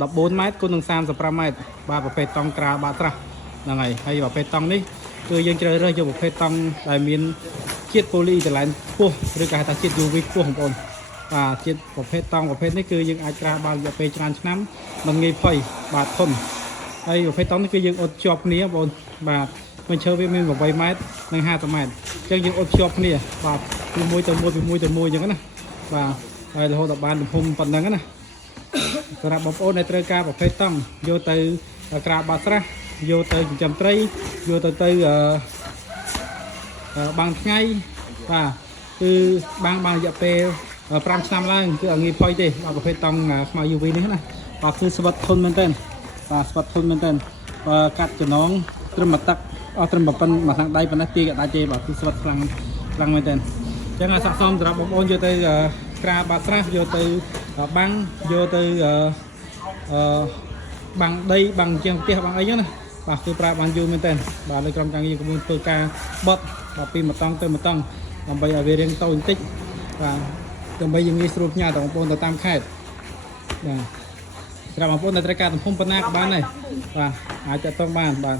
14 ម៉ែត្រគុណនឹង35ម៉ែត្របាទប្រភេទតង់ក្រាលបាក់ត្រាស់ហ្នឹងហើយហើយប្រភេទតង់នេះគឺយើងជ្រើសរើសយកប្រភេទតង់ដែលមានជាតិប៉ូលីអ៊ីតាឡែនខ្ពស់ឬក៏ហៅថាជាតិ UV ខ្ពស់បងប្អូនបាទជាតិប្រភេទតង់ប្រភេទនេះគឺយើងអាចក្រាលបានរយៈពេលច្រើនឆ្នាំមិនងាយផុយបាទធន់ហើយប្រភេទតង់នេះគឺយើងអ៊ុតជាប់គ្នាបងប្អូនបាទមិនឈើវាមាន8ម៉ែត្រនិង50ម៉ែត្រអញ្ចឹងយើងអ៊ុតជាប់គ្នាបាទពីមួយទៅមួយពីមួយទៅមួយអញ្ចឹងណាបាទហើយរហូតដល់បានទំហំប៉ុណ្ណឹងណាសម្រាប់បងប្អូនដែលត្រូវការប្រភេទតង់យកទៅក្រាលបាក់ស្រះយកទៅចិញ្ចឹមត្រីយកទៅបាំងថ្ងៃបាទគឺបាំងរយៈពេល5ឆ្នាំឡើងគឺអត់ងាយផុយទេបាទប្រភេទតង់ខ្មៅ UV នេះណាបាទគឺស្វិតធន់មែនទែនបាទស្វិតធន់មែនទែនកាត់ចំណងត្រឹមមកទឹកអស់ត្រឹមប៉ុណ្ណឹងមកខាងដៃប៉ុណ្ណេះទាក៏ដាច់ទេបាទគឺស្វិតខ្លាំងមែនទែនអញ្ចឹងស័ក្តិសមសម្រាប់បងប្អូនយកទៅក្រាលបាក់ស្រះយកទៅបាំងយកទៅបាំងដីបាំងជាងផ្ទះបាំងអីហ្នឹងណាបាទគឺប្រើបានយូរមែនទែនបាទលើក្រុមការងារកំពុងធ្វើការបត់បាទពីម្តង់ទៅម្តង់ដើម្បីឲ្យវារៀងតូចបន្តិចបាទដើម្បីយើងងាយស្រួលផ្ញើដល់បងប្អូនទៅតាមខេត្តបាទសម្រាប់បងប្អូនដែលត្រូវការទំហំប៉ុណ្ណាក៏បានដែរបាទអាចចាត់តុងបានបាទ